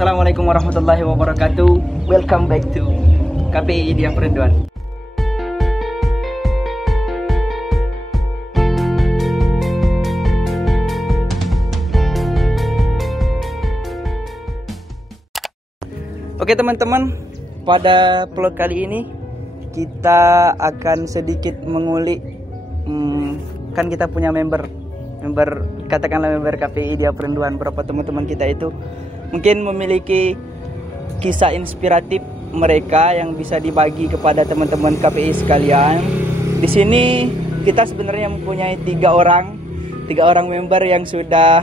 Assalamualaikum warahmatullahi wabarakatuh. Welcome back to KPI Idea Perenduan. Oke teman-teman, pada vlog kali ini kita akan sedikit mengulik kan kita punya member katakanlah member KPI Idea Perenduan. Berapa teman-teman kita itu mungkin memiliki kisah inspiratif mereka yang bisa dibagi kepada teman-teman KPI sekalian. Di sini kita sebenarnya mempunyai tiga orang member yang sudah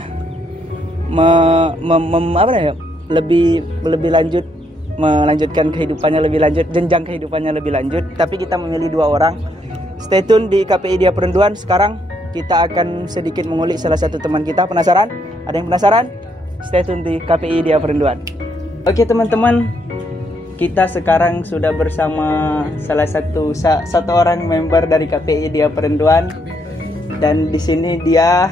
lebih lanjut melanjutkan kehidupannya lebih lanjut, jenjang kehidupannya lebih lanjut. Tapi kita memilih dua orang. Stay tune di KPI Idea Perenduan. Sekarang kita akan sedikit mengulik salah satu teman kita. Penasaran? Ada yang penasaran? Stay tune di KPI Idea Perenduan. Oke teman-teman, kita sekarang sudah bersama salah satu orang member dari KPI Idea Perenduan. Dan di sini dia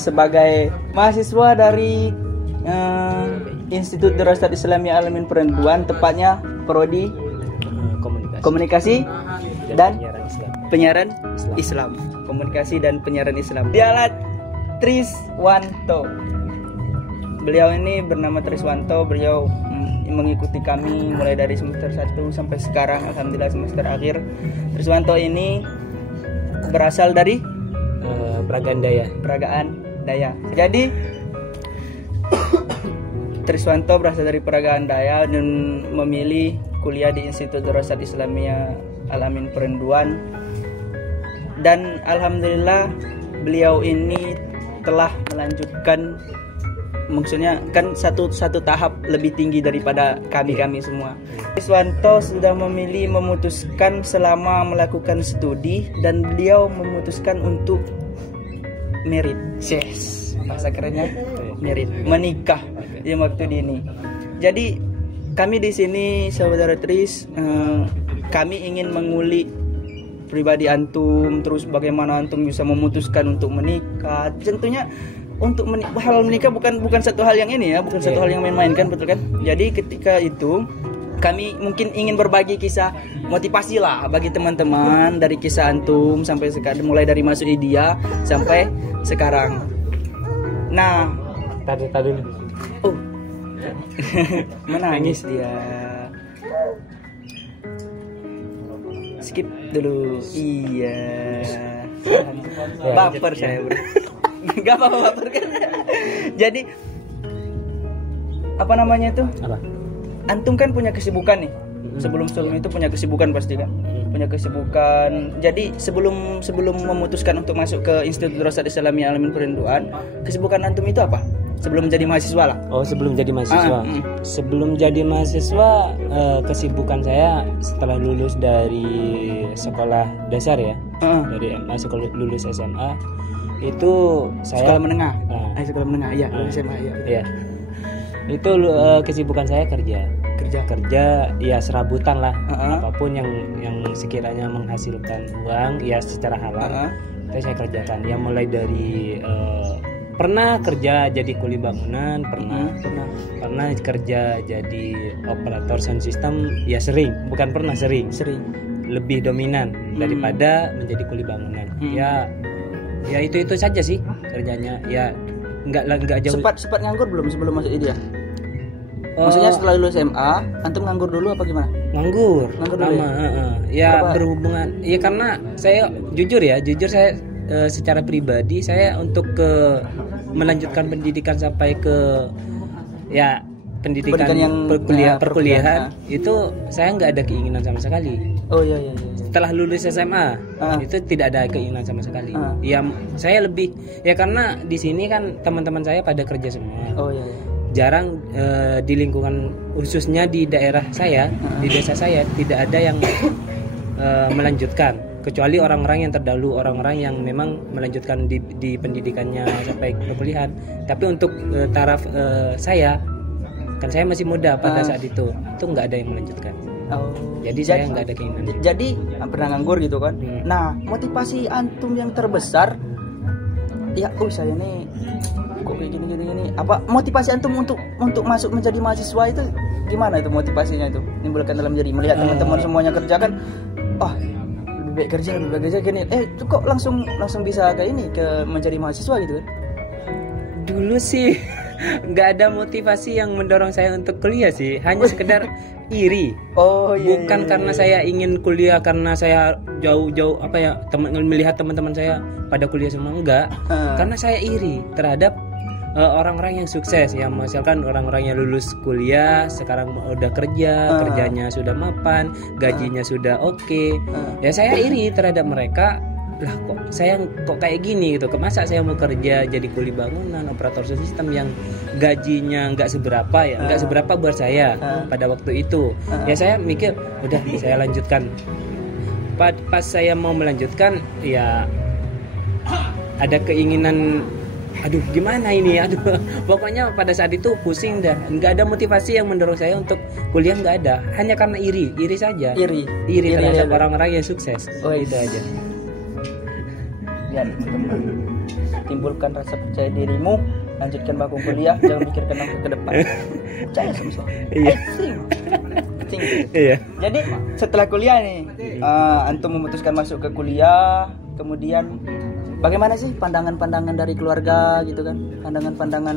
sebagai mahasiswa dari Institut Dirasat Islamiyah Al-Amin Perenduan, tepatnya prodi komunikasi dan penyiaran Islam. Komunikasi dan penyiaran Islam. Dialah Triswanto. Beliau ini bernama Triswanto. Beliau mengikuti kami mulai dari semester 1 sampai sekarang, alhamdulillah semester akhir. Triswanto ini berasal dari Peragaan Daya. Jadi Triswanto berasal dari Peragaan Daya dan memilih kuliah di Institut Dirasat Islamiyah Al-Amin Perenduan. Dan alhamdulillah beliau ini telah melanjutkan, maksudnya kan satu tahap lebih tinggi daripada kami semua. Triswanto sudah memutuskan selama melakukan studi, dan beliau memutuskan untuk merit. Yes, bahasa kerennya merit, menikah di waktu dini. Jadi kami di sini saudara Tris, kami ingin mengulik pribadi antum, terus bagaimana antum bisa memutuskan untuk menikah. Tentunya untuk hal menikah bukan satu hal yang ini ya, bukan satu hal yang main-main kan, betul kan? Jadi ketika itu kami mungkin ingin berbagi kisah motivasi lah bagi teman-teman, dari kisah antum sampai sekarang, mulai dari masuk Idea sampai sekarang. Nah, tadi oh menangis dia. Skip dulu. Iya. Baper saya bro. Gak apa-apa baper kan. Jadi apa namanya itu? Apa? Antum kan punya kesibukan nih. Sebelum itu punya kesibukan pasti kan. Punya kesibukan. Jadi sebelum memutuskan untuk masuk ke Institut Dirasat Islamiyah Al-Amin Perenduan, kesibukan antum itu apa? Sebelum jadi mahasiswa lah. Oh, sebelum jadi mahasiswa. Sebelum jadi mahasiswa, kesibukan saya setelah lulus dari sekolah dasar ya, dari MA, lulus SMA, itu saya sekolah menengah. Sekolah menengah, ya, SMA ya. Iya. Itu kesibukan saya kerja ya, serabutan lah, apapun yang sekiranya menghasilkan uang ya secara halal, itu saya kerjakan. Ya mulai dari pernah kerja jadi kuli bangunan, pernah kerja jadi operator sound system, ya sering lebih dominan daripada menjadi kuli bangunan. Ya itu saja sih kerjanya. Ya nggak jauh. Sempat nganggur belum sebelum masuk Idea? Maksudnya setelah lulus SMA, antum nganggur dulu apa gimana? Nganggur dulu ya? Berhubungan ya, karena saya jujur saya secara pribadi saya untuk melanjutkan pendidikan sampai ke ya pendidikan yang perkuliahan itu saya nggak ada keinginan sama sekali. Oh iya. Setelah lulus SMA itu tidak ada keinginan sama sekali. Ya saya lebih ya, karena di sini kan teman-teman saya pada kerja semua. Oh iya. Jarang di lingkungan, khususnya di daerah saya, di desa saya tidak ada yang melanjutkan, kecuali orang-orang yang terdahulu, orang-orang yang memang melanjutkan di pendidikannya sampai perkuliahan. Tapi untuk taraf saya, kan saya masih muda pada saat itu nggak ada yang melanjutkan. Jadi saya nggak ada keinginan. Jadi pernah nganggur gitu kan? Nah, motivasi antum yang terbesar, ya saya nih kok kayak gini gini. Apa motivasi antum untuk masuk menjadi mahasiswa itu gimana itu motivasinya itu? Nimbulkan dalam diri melihat teman-teman semuanya kerja kan, lebih baik kerja gini. Itu kok langsung bisa kayak ini ke menjadi mahasiswa gitu kan? Dulu sih nggak ada motivasi yang mendorong saya untuk kuliah sih, hanya sekedar iri. Bukan karena saya ingin kuliah karena saya jauh-jauh melihat teman-teman saya pada kuliah semua, enggak. Karena saya iri terhadap orang-orang yang sukses, ya misalkan orang-orang yang lulus kuliah sekarang udah kerjanya sudah mapan, gajinya sudah oke. Ya saya iri terhadap mereka. Lah kok kayak gini gitu. Masa saya mau kerja jadi kuli bangunan, operator sistem yang gajinya nggak seberapa buat saya pada waktu itu. Ya saya mikir udah saya lanjutkan. Pas saya mau melanjutkan ya ada keinginan gimana ini, pokoknya pada saat itu pusing dah, nggak ada motivasi yang mendorong saya untuk kuliah, nggak ada, hanya karena iri saja, iri terhadap orang-orang yang sukses. Itu aja. Ya teman-teman, timbulkan rasa percaya dirimu, lanjutkan bangku kuliah, jangan mikirkan langkah ke depan. Percaya sama Iya. Jadi setelah kuliah nih, antum memutuskan masuk ke kuliah, kemudian bagaimana sih pandangan-pandangan dari keluarga gitu kan? Pandangan-pandangan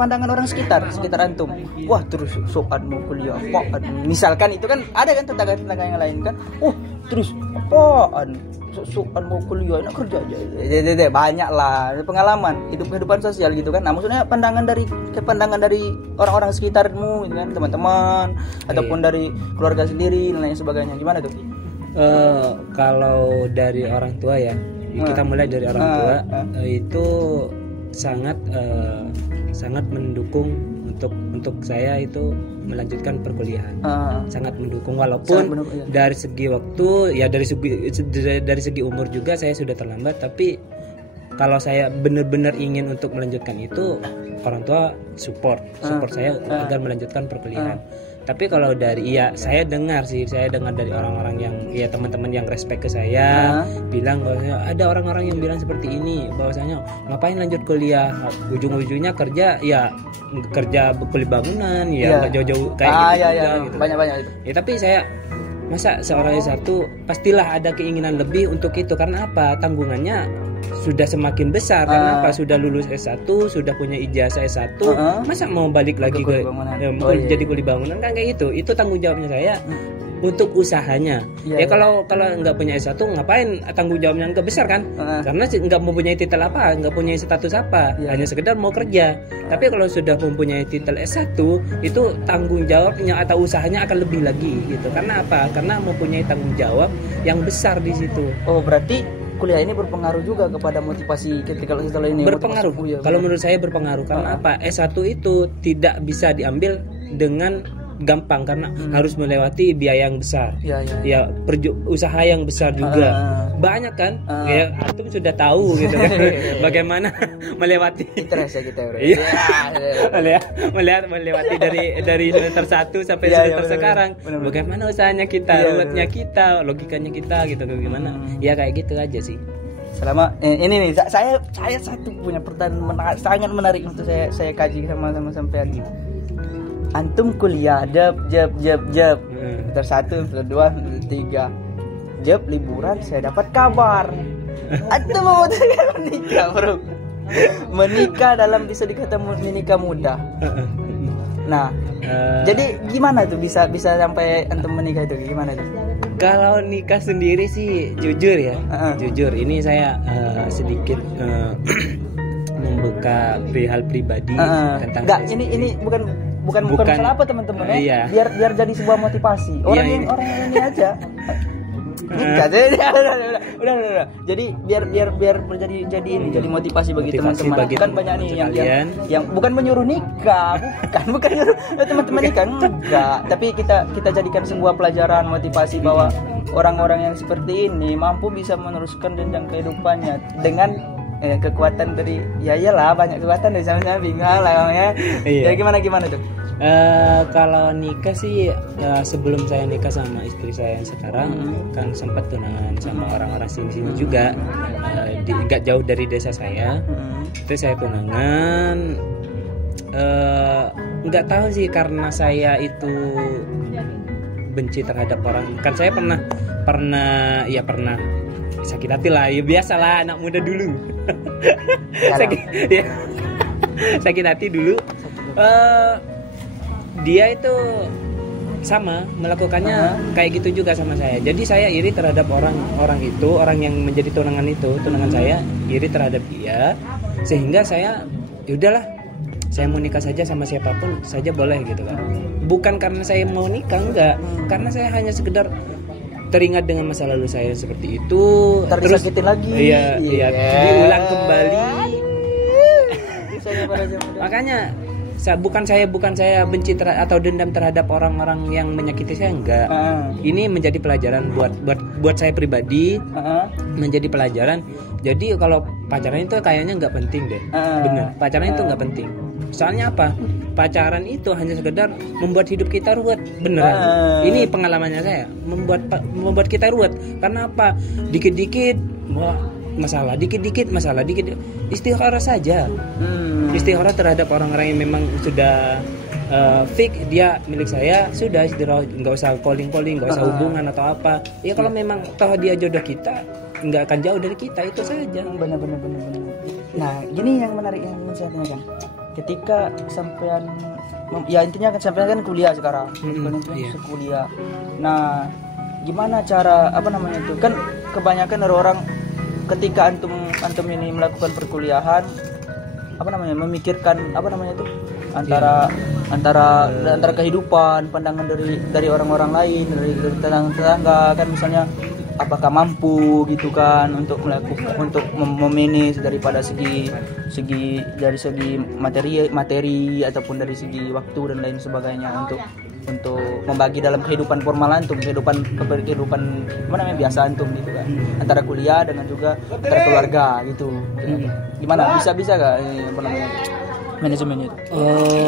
pandangan orang sekitar antum. Wah, terus sokan mau kuliah apaan? Misalkan itu kan ada kan tetangga-tetangga yang lain kan. Terus apaan? Sokan mau kuliah, enak kerja aja. Banyak lah pengalaman kehidupan sosial gitu kan. Nah, maksudnya pandangan dari orang-orang sekitarmu gitu kan, teman-teman ataupun dari keluarga sendiri dan lain sebagainya. Gimana tuh? Kalau dari orang tua ya, kita mulai dari orang tua itu sangat mendukung untuk saya itu melanjutkan perkuliahan. Sangat mendukung, walaupun dari segi waktu ya, dari segi umur juga saya sudah terlambat, tapi kalau saya benar-benar ingin untuk melanjutkan itu, orang tua support saya agar melanjutkan perkuliahan. Tapi kalau saya dengar dari orang-orang yang teman-teman yang respect ke saya, bilang bahwasanya ada orang-orang yang bilang seperti ini, bahwasanya ngapain lanjut kuliah, ujung-ujungnya kerja kuliah bangunan, nggak jauh-jauh kayak gitu. Banyak itu. Ya tapi saya, masa seorang S1 pastilah ada keinginan lebih untuk itu. Karena apa? Tanggungannya sudah semakin besar. Karena apa? Sudah lulus S1, sudah punya ijazah S1, masa mau balik lagi ke jadi kuli bangunan kan kayak gitu. Itu tanggung jawabnya saya untuk usahanya. Kalau nggak punya S1 ngapain, tanggung jawabnya nggak besar kan? Karena nggak mempunyai titel apa, nggak punya status apa, hanya sekedar mau kerja. Tapi kalau sudah mempunyai titel S1 itu tanggung jawabnya atau usahanya akan lebih lagi gitu. Karena apa? Karena mempunyai tanggung jawab yang besar di situ. Berarti kuliah ini berpengaruh juga kepada motivasi ketika setelah ini. Berpengaruh. Kalau menurut saya berpengaruh. Karena apa? S1 itu tidak bisa diambil dengan gampang karena harus melewati biaya yang besar. Usaha yang besar juga. Banyak kan? Ya, antum sudah tahu gitu kan. Bagaimana melewati interest kita, bro. Melewati dari semester 1 sampai semester sekarang. Bener. Bagaimana usahanya kita, ruwetnya kita, logikanya kita gitu gimana. Ya kayak gitu aja sih. Selama ini nih saya satu punya pertanyaan sangat menarik untuk saya kaji sama sampean. Antum kuliah jab semester 1, semester 2, semester 3 jab liburan, saya dapat kabar antum mau menikah, bro. Menikah bisa dikata menikah muda. Nah, jadi gimana tuh bisa sampai antum menikah itu gimana tuh? Kalau nikah sendiri sih jujur ya, jujur ini saya sedikit membuka perihal pribadi tentang ini bukan masalah apa teman-teman ya. Biar jadi sebuah motivasi. Orang yang ini aja. Udah. Jadi biar jadi motivasi bagi teman-teman. Kan banyak nih yang bukan menyuruh nikah, bukan nyuruh teman-teman nikah, enggak. Tapi kita jadikan sebuah pelajaran motivasi bahwa orang-orang yang seperti ini mampu bisa meneruskan jenjang kehidupannya dengan kekuatan dari banyak kekuatan dari sama-sama bingung lah ya. Jadi gimana tuh? Kalau nikah sih sebelum saya nikah sama istri saya yang sekarang kan sempat tunangan sama orang-orang sini juga, gak jauh dari desa saya. Itu saya tunangan. Nggak tahu sih, karena saya itu benci terhadap orang. Kan saya pernah sakit hati lah, ya biasalah anak muda dulu. Sakit hati dulu. Dia itu sama melakukannya kayak gitu juga sama saya. Jadi saya iri terhadap orang itu, orang yang menjadi tunangan saya iri terhadap dia, sehingga saya yaudahlah, saya mau nikah saja sama siapapun saja boleh gitu kan. Bukan karena saya mau nikah, enggak, karena saya hanya sekedar teringat dengan masa lalu saya seperti itu, terus disakitin lagi. Iya, diulang kembali. Makanya bukan saya benci atau dendam terhadap orang-orang yang menyakiti saya, enggak. Ini menjadi pelajaran buat saya pribadi, menjadi pelajaran. Jadi kalau pacaran itu kayaknya nggak penting deh. Bener, pacaran itu nggak penting. Soalnya apa? Pacaran itu hanya sekedar membuat hidup kita ruwet, beneran. Ini pengalamannya saya, membuat kita ruwet. Karena apa? Dikit-dikit masalah, dikit-dikit masalah, istikharah saja. Istikharah terhadap orang-orang yang memang sudah fix dia milik saya, sudah istikharah, nggak usah calling, nggak usah hubungan atau apa. Ya kalau memang toh dia jodoh kita, nggak akan jauh dari kita, itu saja. Benar. Nah, gini yang menarik yang saya tanyakan. Ketika sampean, ya intinya kan sampean kan kuliah sekarang, kuliah. Nah, gimana cara itu? Kan kebanyakan orang ketika antum ini melakukan perkuliahan, memikirkan antara kehidupan, pandangan dari orang-orang lain, dari tetangga kan, misalnya apakah mampu gitu kan untuk memanage daripada segi dari segi materi ataupun dari segi waktu dan lain sebagainya untuk membagi dalam kehidupan formal antum, kehidupan biasa antum gitu kan, antara kuliah dengan juga antara keluarga gitu. Gimana bisa gak manajemennya itu?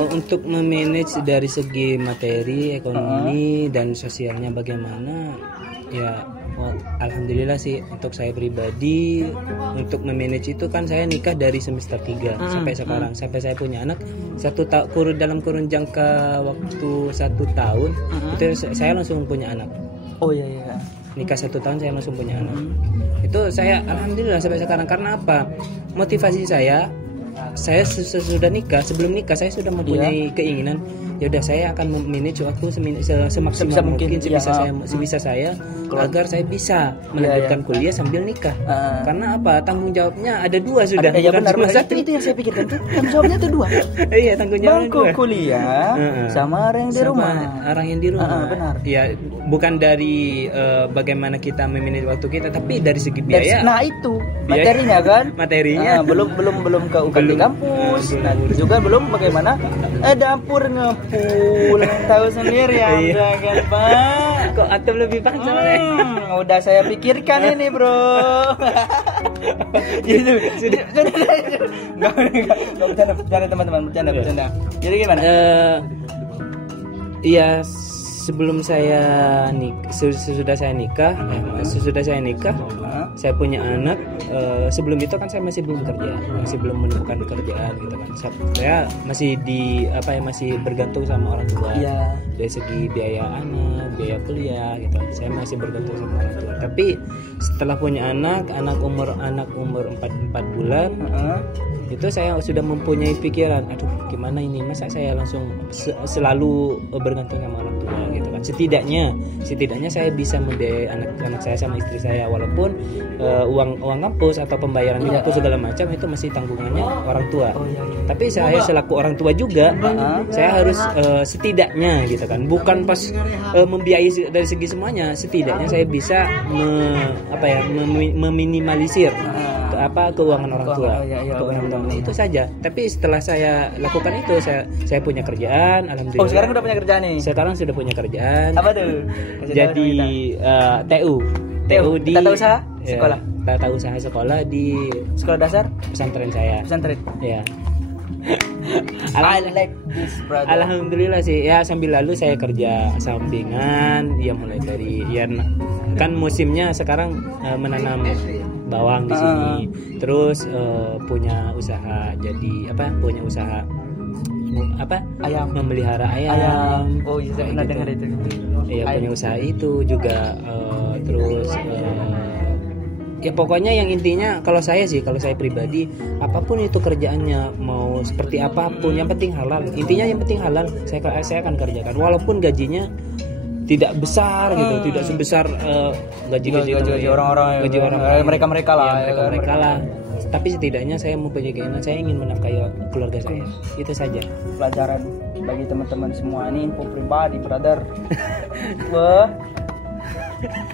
Untuk memanage dari segi materi, ekonomi dan sosialnya bagaimana? Ya, alhamdulillah sih untuk saya pribadi, untuk memanage itu kan saya nikah dari semester 3 sampai sekarang, sampai saya punya anak dalam kurun jangka waktu 1 tahun itu saya langsung punya anak. Oh iya. Nikah 1 tahun saya langsung punya anak. Itu saya alhamdulillah sampai sekarang. Karena apa? Motivasi saya sesudah nikah, sebelum nikah saya sudah mempunyai keinginan, ya udah saya akan memanage waktu semaksimal mungkin sebisa saya agar saya bisa melanjutkan kuliah sambil nikah. Karena apa? Tanggung jawabnya ada 2 sudah. Ya benar. Itu yang saya pikirkan tuh. Tanggung jawabnya tuh 2. Iya, tanggung jawabnya 2. Kuliah sama orang yang di rumah. Orang yang di rumah. Benar. Ya, bukan dari bagaimana kita memanage waktu kita, tapi dari segi biaya. Nah, itu materinya kan? Materinya. Belum ke UKT kampus. Nah, juga belum bagaimana dapur ngepul. Tahu sendiri ya, udah kan, Pak. Kok atau lebih panjang? Udah saya pikirkan ini, Bro. Gitu. Enggak bercanda teman-teman, bercanda. Jadi gimana? Iya, sebelum saya sesudah saya nikah, saya punya anak. Sebelum itu kan saya masih belum kerja, masih belum menemukan kerjaan gitu kan. Saya masih masih bergantung sama orang tua. Dari segi biaya anak, biaya kuliah gitu. Saya masih bergantung sama orang tua. Tapi setelah punya anak umur 4 bulan, itu saya sudah mempunyai pikiran, aduh gimana ini, masa saya langsung selalu bergantung sama orang tua gitu kan. Setidaknya saya bisa membiayai anak saya sama istri saya, walaupun uang kampus atau pembayaran waktu segala macam itu masih tanggungannya orang tua. Tapi saya selaku orang tua juga, saya harus setidaknya gitu kan, bukan pas membiayai dari segi semuanya, setidaknya saya bisa meminimalisir keuangan orang tua. Itu saja. Tapi setelah saya lakukan itu, saya punya kerjaan, alhamdulillah. Oh, sekarang udah punya kerjaan nih? Sekarang sudah punya kerjaan. Apa tuh? Jadi TU di tata usaha sekolah. Tata usaha sekolah di sekolah dasar pesantren saya. Pesantren. Ya. I like this, brother. Alhamdulillah sih. Ya, sambil lalu saya kerja sampingan, ya mulai dari kan musimnya sekarang menanam bawang di sini. Terus punya usaha ayam, memelihara ayam. Oh iya, saya pernah dengar itu. Iya, punya usaha itu juga. Terus ya pokoknya yang intinya kalau saya pribadi, apapun itu kerjaannya, mau seperti apapun, yang penting halal. Intinya yang penting halal, saya akan kerjakan walaupun gajinya tidak besar gitu, tidak sebesar gaji orang-orang, mereka lah. Tapi setidaknya saya mempunyai keinginan, saya ingin menafkahi keluarga saya. Itu saja. Pelajaran bagi teman-teman semua, ini info pribadi, brother.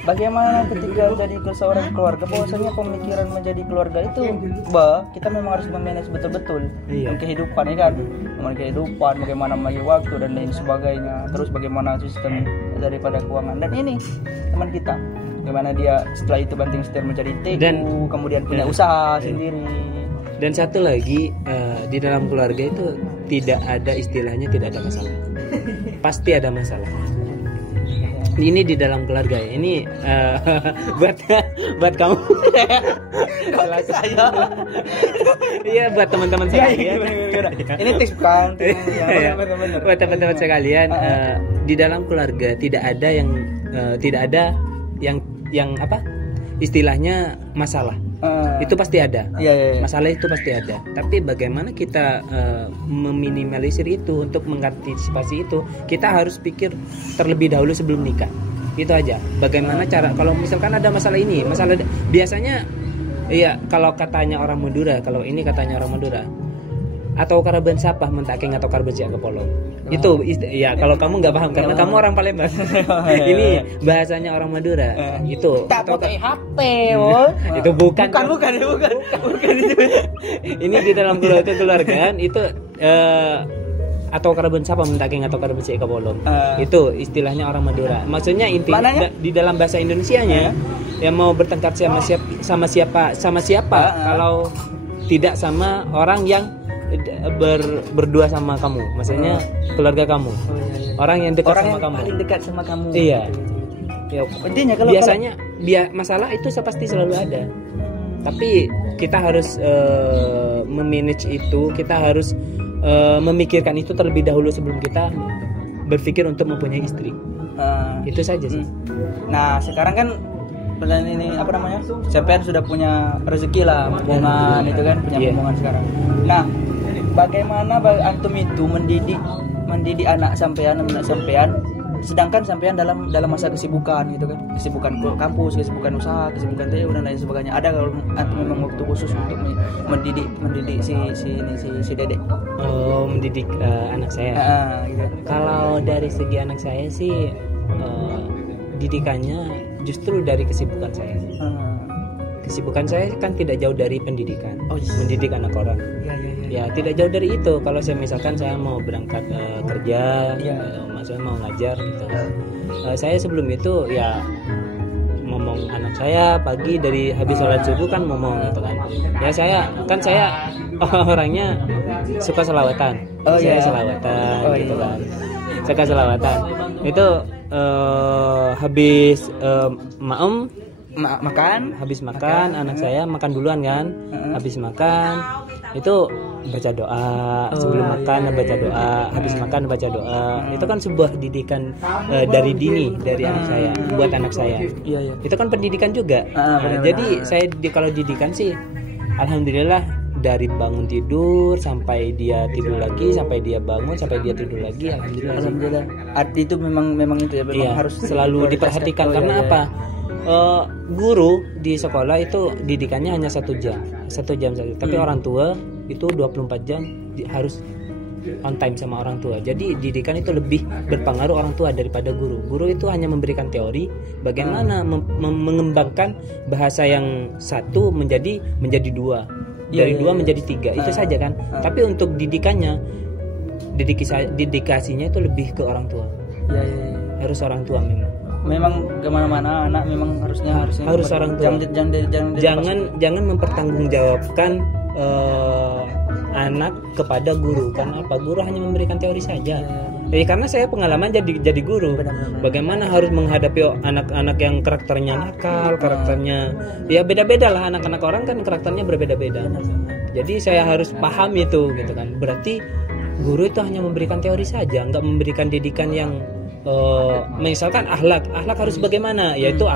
Bagaimana ketika jadi seorang keluarga, bahwasanya pemikiran menjadi keluarga itu, kita memang harus memanage betul-betul kehidupan, ya kan? Kehidupan, bagaimana membagi waktu dan lain sebagainya. Terus bagaimana sistem daripada keuangan. Dan ini teman kita, bagaimana dia setelah itu banting setir menjadi teguh, kemudian punya usaha sendiri. Dan satu lagi, di dalam keluarga itu tidak ada istilahnya tidak ada masalah. Pasti ada masalah. Ini di dalam keluarga ya. Ini buat kamu. Saya. Iya, buat teman-teman sekalian. Ini tips kan. Buat teman-teman sekalian, di dalam keluarga tidak ada yang apa? Istilahnya masalah. Itu pasti ada. Masalah itu pasti ada. Tapi bagaimana kita meminimalisir itu, untuk mengantisipasi itu, kita harus pikir terlebih dahulu sebelum nikah. Itu aja. Bagaimana cara kalau misalkan ada masalah ini, biasanya iya, kalau katanya orang Madura, atau karaban sapah mentaking atau karban siak kepolong. Itu ya, kalau kamu nggak paham karena kamu orang Palembang. Ini bahasanya orang Madura. Itu atau HP. Itu bukan itu. Ini di dalam keluargaan itu atau karaban sapah mentaking atau karban siak kepolong. Itu istilahnya orang Madura. Maksudnya intinya di dalam bahasa Indonesianya yang mau bertengkar sama siapa kalau tidak sama orang yang berdua sama kamu, maksudnya keluarga kamu, orang yang dekat sama kamu, paling dekat sama kamu. Iya. Ya, intinya biasanya masalah itu pasti selalu ada. Tapi kita harus memanage itu, kita harus memikirkan itu terlebih dahulu sebelum kita berpikir untuk mempunyai istri. Itu saja sih. Nah, sekarang kan ini sampean sudah punya rezeki lah, hubungan itu kan, punya hubungan sekarang. Nah, bagaimana antum itu mendidik anak sampean, sedangkan sampean dalam masa kesibukan gitu kan, kesibukan kampus, kesibukan usaha, kesibukan TU dan lain sebagainya. Ada kalau antum memang waktu khusus untuk mendidik si Dedek? Oh, mendidik anak saya. Gitu. Kalau dari segi anak saya sih didikannya justru dari kesibukan saya. Kesibukan saya kan tidak jauh dari pendidikan, mendidik anak orang. Ya tidak jauh dari itu. Kalau saya misalkan saya mau berangkat kerja, maksudnya mau ngajar gitu. Saya sebelum itu ya ngomong anak saya pagi dari habis sholat subuh kan ngomong gitu kan. Ya saya orangnya suka selawatan. Saya selawatan gitu kan. Suka selawatan. Itu habis habis makan anak saya makan duluan kan. Habis makan itu baca doa, sebelum makan baca doa, habis makan baca doa. Itu kan sebuah didikan dari dini, dari anak saya, buat anak saya. Itu kan pendidikan juga. Jadi saya kalau didikan sih alhamdulillah, dari bangun tidur sampai dia tidur lagi, sampai dia bangun, sampai dia tidur lagi, alhamdulillah. Arti itu memang itu ya, memang harus selalu diperhatikan. Karena apa? Guru di sekolah itu didikannya hanya 1 jam saja. Tapi orang tua itu 24 jam harus on time sama orang tua. Jadi didikan itu lebih berpengaruh orang tua daripada guru. Guru itu hanya memberikan teori bagaimana mengembangkan bahasa yang satu menjadi 2, dari 2 menjadi 3. Itu saja kan. Tapi untuk dedikasinya itu lebih ke orang tua. Harus orang tua memang kemana-mana anak memang harus orang tua. Jangan mempertanggungjawabkan anak kepada guru. Karena apa? Guru hanya memberikan teori saja. Karena saya pengalaman jadi guru. Bagaimana harus menghadapi anak-anak yang karakternya nakal, karakternya ya beda-beda lah, anak-anak orang kan karakternya berbeda-beda. Jadi saya harus paham itu gitu kan. Berarti guru itu hanya memberikan teori saja, nggak memberikan didikan yang misalkan akhlak harus bagaimana, yaitu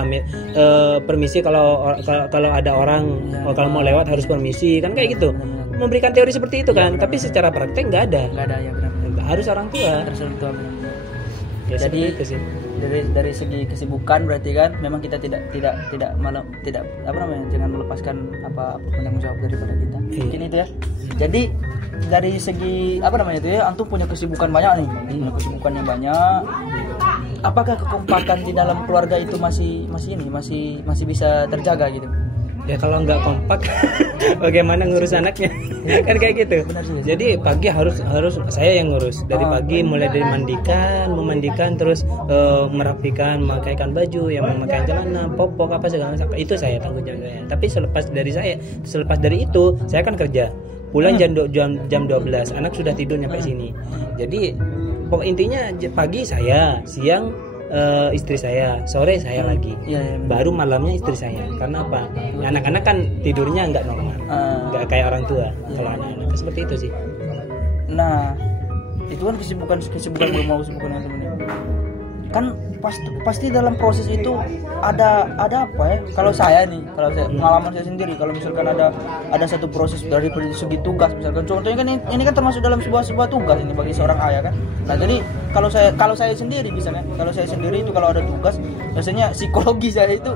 permisi kalau ada orang kalau mau lewat harus permisi kan, kayak gitu. Memberikan teori seperti itu kan, tapi secara praktek nggak ada ya, benar. Harus orang tua. Ya, jadi itu sih. Dari segi kesibukan berarti kan memang kita tidak jangan melepaskan apa tanggung jawab daripada kita. Mungkin itu ya. Jadi dari segi antum punya kesibukan banyak nih. Punya kesibukan yang banyak. Apakah kekompakan di dalam keluarga itu masih bisa terjaga gitu? Ya kalau nggak kompak bagaimana ngurus anaknya? Kan kayak gitu. Jadi pagi harus saya yang ngurus. Dari pagi mulai dari memandikan terus merapikan, memakaikan baju, yang memakai celana, popok apa segala macam. Itu saya tanggung jawab saya. Tapi selepas dari itu saya kan kerja. Pulang jam 12, anak sudah tidur nyampe sini. Jadi intinya pagi saya, siang istri saya, sore saya lagi, baru malamnya istri saya. Karena apa? Anak-anak kan tidurnya nggak normal, nggak kayak orang tua. Kalau anak-anak seperti itu sih. Nah, itu kan kesibukan belum mau kesibukan yang temennya. Kan pasti dalam proses itu ada apa ya? Kalau saya pengalaman saya sendiri, kalau misalkan ada satu proses dari segi tugas, misalkan contohnya kan ini kan termasuk dalam sebuah tugas ini bagi seorang ayah kan. Nah, jadi kalau saya sendiri misalnya, kalau ada tugas, biasanya psikologi saya itu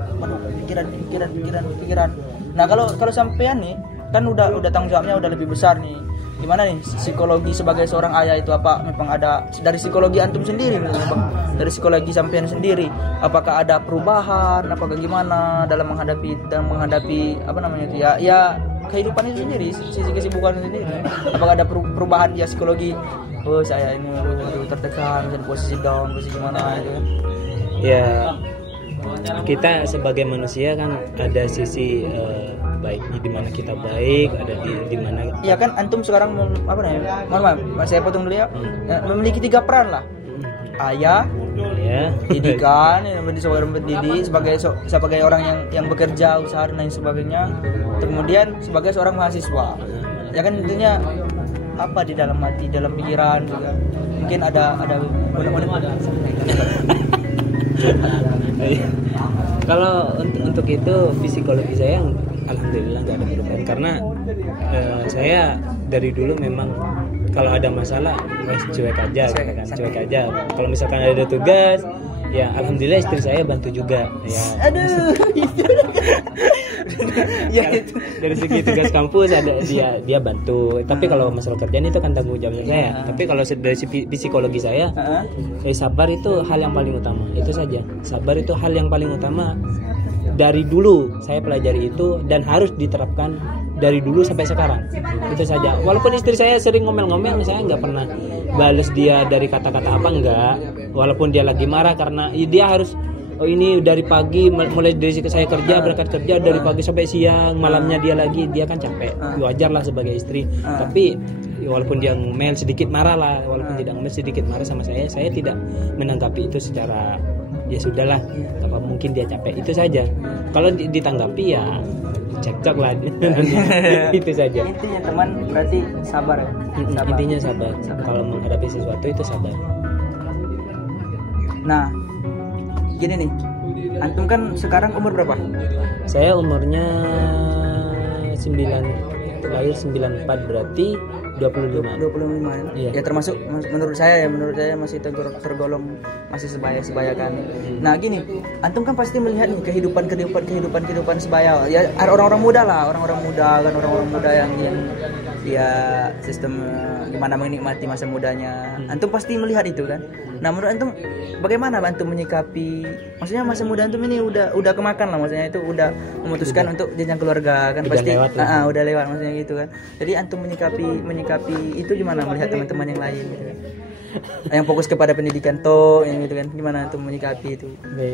pikiran. Nah, kalau sampean nih kan udah tanggung jawabnya udah lebih besar nih. Gimana nih psikologi sebagai seorang ayah itu, apa memang ada dari psikologi antum sendiri misalnya, Bang? Dari psikologi sampean sendiri, apakah ada perubahan, apakah gimana dalam menghadapi ya kehidupan itu sendiri, sisi kesibukan itu sendiri. Apakah ada perubahan ya psikologi? Oh, saya ini tertekan, misalnya posisi down, posisi gimana gitu. Ya, kita sebagai manusia kan ada sisi baik di mana kita baik, ada di mana. Iya kan antum sekarang saya potong dulu ya. Memiliki 3 peran lah. Ayah, didikan, sebagai pendidik, sebagai orang yang bekerja, usaha dan lain sebagainya. Kemudian sebagai seorang mahasiswa. Ya kan tentunya apa di dalam hati, dalam pikiran juga. Mungkin ada Kalau untuk itu psikologi saya alhamdulillah nggak ada perubahan, karena saya dari dulu memang kalau ada masalah cuek aja. Kalau misalkan ada tugas ya alhamdulillah istri saya bantu juga ya. Ya dari segi tugas kampus ada dia bantu, tapi kalau masalah kerjaan itu kan tanggung jawabnya saya. Tapi kalau dari psikologi saya, sabar itu hal yang paling utama. Itu saja, sabar itu hal yang paling utama. Dari dulu saya pelajari itu dan harus diterapkan dari dulu sampai sekarang. Itu saja. Walaupun istri saya sering ngomel-ngomel, saya nggak pernah balas dia dari kata-kata apa, enggak. Walaupun dia lagi marah karena dia harus ini dari pagi mulai dari saya berangkat kerja dari pagi sampai siang, malamnya dia kan capek. Wajar lah sebagai istri. Tapi walaupun dia ngomel sedikit marah lah, walaupun tidak ngomel sedikit marah sama saya tidak menanggapi itu secara ya sudahlah, apa mungkin dia capek, itu saja. Kalau ditanggapi ya cekcok lah. Itu saja. Intinya teman berarti sabar ya. Intinya sabar. Kalau menghadapi sesuatu itu sabar. Nah, gini nih, antum kan sekarang umur berapa? Saya umurnya lahir 94, berarti 25 ya? Iya. Ya termasuk menurut saya masih tergolong masih sebaya kan. Nah gini, antum kan pasti melihat nih kehidupan sebaya ya, orang-orang muda yang ya sistem gimana menikmati masa mudanya. Antum pasti melihat itu kan. Nah menurut antum bagaimana antum menyikapi, maksudnya masa muda antum ini udah kemakan lah, maksudnya itu udah memutuskan untuk jenjang keluarga kan, pasti udah lewat maksudnya gitu kan. Jadi antum menyikapi itu gimana, melihat teman-teman yang lain gitu kan, yang fokus kepada pendidikan yang gitu kan, gimana antum menyikapi itu?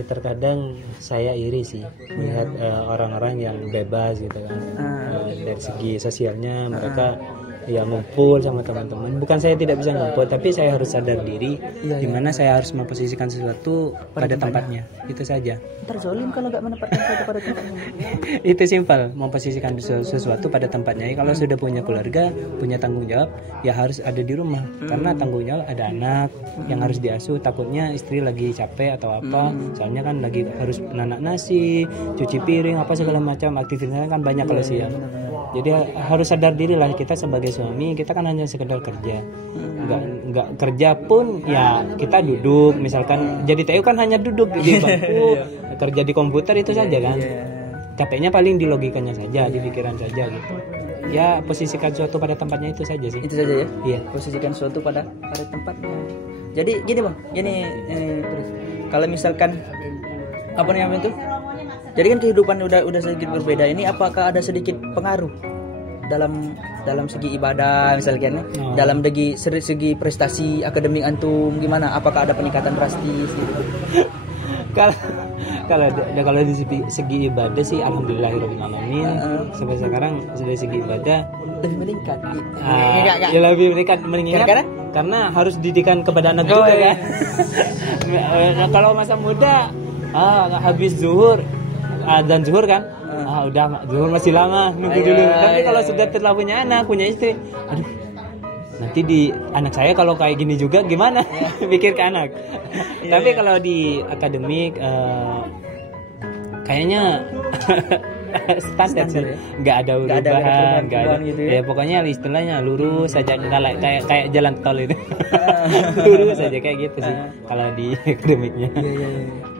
Terkadang saya iri sih melihat orang-orang yang bebas gitu kan. Dari segi sosialnya mereka ya ngumpul sama teman-teman. Bukan saya tidak bisa ngumpul, tapi saya harus sadar diri di mana saya harus memposisikan sesuatu pada tempatnya. Itu saja. Terzolim kalau nggak menempatkan sesuatu pada tempatnya. Itu simpel, memposisikan sesuatu pada tempatnya. Kalau sudah punya keluarga, punya tanggung jawab, ya harus ada di rumah. Karena tanggung jawab ada anak yang harus diasuh. Takutnya istri lagi capek atau apa, soalnya kan lagi harus nanak nasi, cuci piring, apa segala macam. Aktivitasnya kan banyak kalau siang. Jadi harus sadar diri lah, kita sebagai suami, kita kan hanya sekedar kerja. Nggak kerja pun ya kita duduk, misalkan jadi TU kan hanya duduk di bangku, kerja di komputer itu saja kan. Capeknya paling di logikanya saja, di pikiran saja gitu. Ya posisikan sesuatu pada tempatnya itu saja sih. Itu saja ya? Iya. Posisikan sesuatu pada tempatnya. Jadi gini bang, terus kalau misalkan apa namanya itu? Jadi kan kehidupan udah sedikit berbeda ini, apakah ada sedikit pengaruh dalam segi ibadah misalkan dalam segi prestasi akademik antum gimana? Apakah ada peningkatan drastis gitu? Kalau di segi ibadah sih alhamdulillahirabbil alamin sampai sekarang dari segi ibadah lebih meningkat. Ya lebih meningkat karena harus didikan kepada anak juga kan. Kalau masa muda habis zuhur dan zuhur kan udah zuhur masih lama nunggu dulu. Tapi kalau sudah telah punya anak, punya istri, aduh nanti di anak saya kalau kayak gini juga gimana? Pikir ke anak. Tapi kalau di akademik kayaknya standar sih, nggak ada perubahan, nggak ada gitu ya. Pokoknya istilahnya lurus saja, kayak jalan tol itu. Lurus saja kayak gitu sih kalau di akademiknya.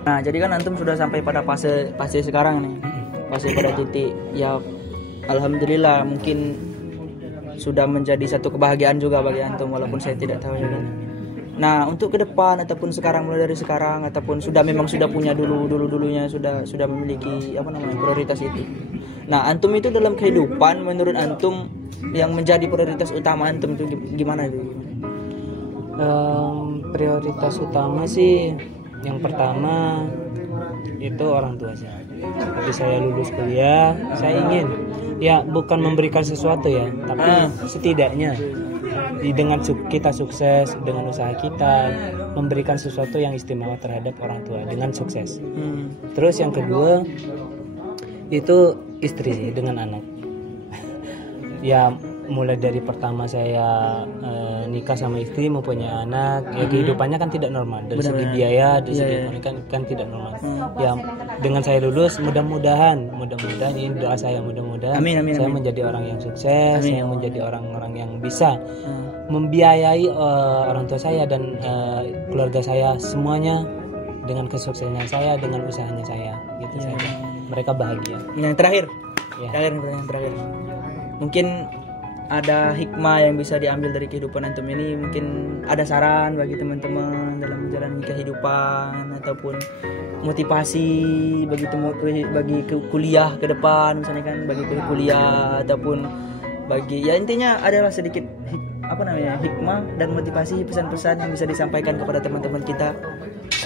Nah jadi kan antum sudah sampai pada fase sekarang nih, fase pada titik ya alhamdulillah mungkin sudah menjadi satu kebahagiaan juga bagi antum walaupun saya tidak tahu ya kan. Nah untuk ke depan ataupun sekarang, mulai dari sekarang ataupun memang sudah punya dulunya sudah memiliki prioritas itu. Nah antum itu dalam kehidupan menurut antum yang menjadi prioritas utama antum itu gimana itu? Prioritas utama sih yang pertama itu orang tua saya. Tapi saya lulus kuliah, saya ingin ya bukan memberikan sesuatu ya, tapi setidaknya dengan kita sukses dengan usaha kita memberikan sesuatu yang istimewa terhadap orang tua dengan sukses. Terus yang kedua itu istri dengan anak. Ya mulai dari pertama saya nikah sama istri mempunyai anak, ya kehidupannya kan tidak normal dari segi biaya, dari segi ekonomi kan tidak normal. Ya dengan saya lulus mudah-mudahan ini doa saya, mudah-mudahan saya menjadi orang yang sukses, saya menjadi orang-orang yang bisa membiayai orang tua saya dan keluarga saya semuanya dengan kesuksesan saya, dengan usahanya saya, gitu saja. Mereka bahagia. Yang terakhir, mungkin ada hikmah yang bisa diambil dari kehidupan antum ini, mungkin ada saran bagi teman-teman dalam menjalani kehidupan ataupun motivasi bagi kuliah ke depan misalnya kan, bagi kuliah ataupun bagi ya intinya adalah sedikit hikmah dan motivasi, pesan-pesan yang bisa disampaikan kepada teman-teman kita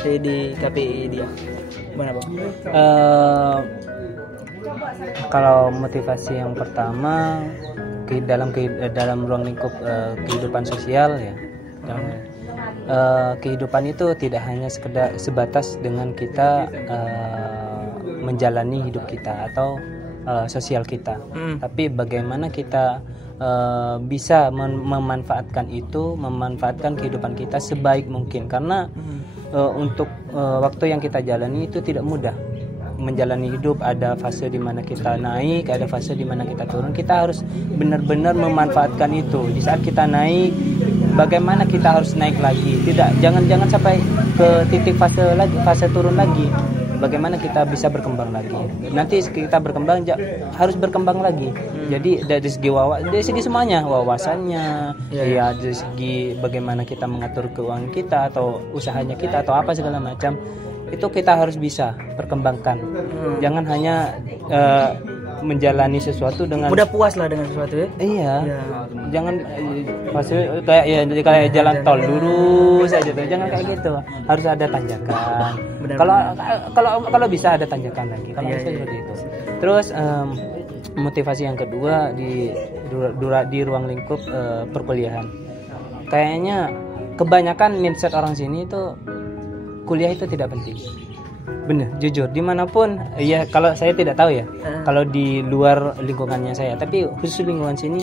di KPI dia. Gimana Bang? Kalau motivasi yang pertama dalam ruang lingkup kehidupan sosial ya, kehidupan itu tidak hanya sebatas dengan kita menjalani hidup kita atau sosial kita, tapi bagaimana kita bisa memanfaatkan kehidupan kita sebaik mungkin, karena untuk waktu yang kita jalani itu tidak mudah. Menjalani hidup ada fase di mana kita naik, ada fase di mana kita turun. Kita harus benar-benar memanfaatkan itu. Di saat kita naik, bagaimana kita harus naik lagi? Jangan sampai ke titik fase turun lagi. Bagaimana kita bisa berkembang lagi? Nanti kita berkembang harus berkembang lagi. Jadi dari segi semuanya, wawasannya, ya dari segi bagaimana kita mengatur keuangan kita atau usahanya kita atau apa segala macam. Itu kita harus bisa perkembangkan. Jangan hanya menjalani sesuatu dengan udah puas lah dengan sesuatu ya. Iya. Jangan kayak jalan tol lurus aja tuh. Jangan kayak gitu. Harus ada tanjakan. Kalau bisa ada tanjakan lagi. Kalau bisa seperti itu. Terus motivasi yang kedua di ruang lingkup perkuliahan. Kayaknya kebanyakan mindset orang sini itu kuliah itu tidak penting. Bener, jujur dimanapun ya, kalau saya tidak tahu ya, kalau di luar lingkungannya saya, tapi khusus lingkungan sini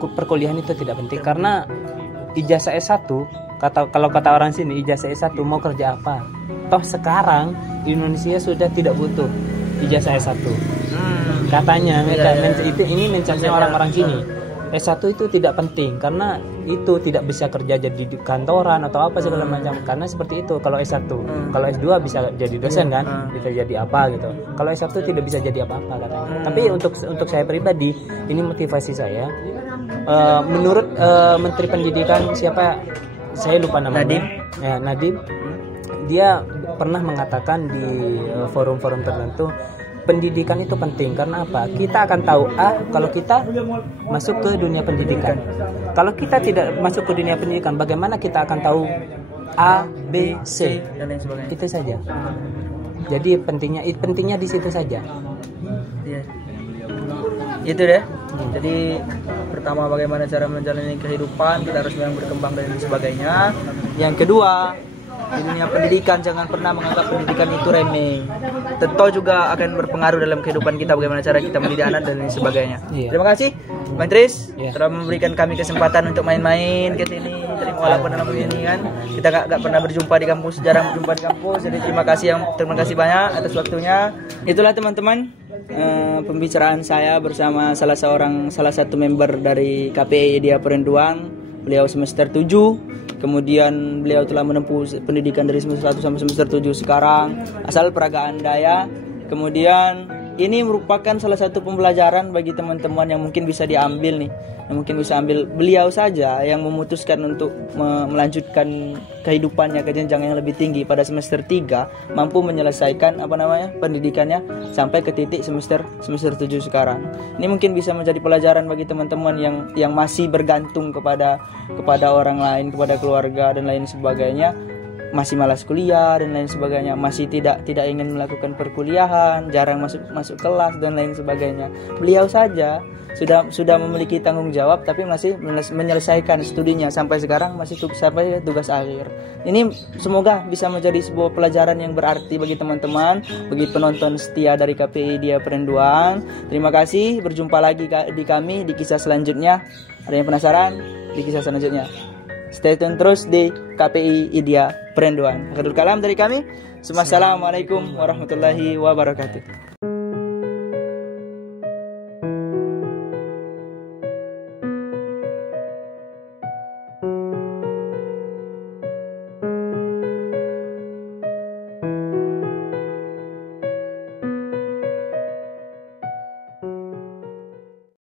perkuliahan itu tidak penting karena ijazah S1, kalau kata orang sini ijazah S1 mau kerja apa? Toh sekarang di Indonesia sudah tidak butuh ijazah S1. Katanya ini mencari orang-orang sini. S1 itu tidak penting karena itu tidak bisa kerja jadi di kantoran atau apa segala macam, karena seperti itu kalau S1. Kalau S2 bisa jadi dosen kan, bisa jadi apa gitu. Kalau S1 tidak bisa jadi apa-apa katanya. Tapi untuk saya pribadi ini motivasi saya. Menurut Menteri Pendidikan siapa, saya lupa namanya, Nadiem, dia pernah mengatakan di forum-forum tertentu, pendidikan itu penting karena apa? Kita akan tahu kalau kita masuk ke dunia pendidikan. Kalau kita tidak masuk ke dunia pendidikan, bagaimana kita akan tahu A, B, C dan lain sebagainya? Itu saja. Jadi pentingnya di situ saja. Iya. Itu deh. Jadi pertama bagaimana cara menjalani kehidupan, kita harus memang berkembang dan sebagainya. Yang kedua, di dunia pendidikan jangan pernah menganggap pendidikan itu remeh. Tentu juga akan berpengaruh dalam kehidupan kita, bagaimana cara kita mendidik anak dan lain sebagainya. Terima kasih Bang Tris telah memberikan kami kesempatan untuk main-main ke sini. Walaupun dalam begini kan kita gak pernah berjumpa di kampus, jarang berjumpa di kampus. Jadi terima kasih banyak atas waktunya. Itulah teman-teman pembicaraan saya bersama salah satu member dari KPI Idea Perenduan. Beliau semester 7. Kemudian beliau telah menempuh pendidikan dari semester 1 sampai semester 7 sekarang, asal Peragaan Daya. Kemudian ini merupakan salah satu pembelajaran bagi teman-teman yang mungkin bisa diambil nih. Yang mungkin bisa ambil, beliau saja yang memutuskan untuk melanjutkan kehidupannya ke jenjang yang lebih tinggi pada semester 3, mampu menyelesaikan pendidikannya sampai ke titik semester 7 sekarang. Ini mungkin bisa menjadi pelajaran bagi teman-teman yang masih bergantung kepada orang lain, kepada keluarga dan lain sebagainya, masih malas kuliah dan lain sebagainya, masih tidak ingin melakukan perkuliahan, jarang masuk kelas dan lain sebagainya. Beliau saja sudah memiliki tanggung jawab tapi masih menyelesaikan studinya sampai sekarang, masih sampai tugas akhir. Ini semoga bisa menjadi sebuah pelajaran yang berarti bagi teman-teman, bagi penonton setia dari KPI Idea Perenduan. Terima kasih, berjumpa lagi di kami di kisah selanjutnya. Ada yang penasaran di kisah selanjutnya? Stay tune terus di KPI Idea Perenduan. Akhirul kalam dari kami. Assalamualaikum warahmatullahi wabarakatuh.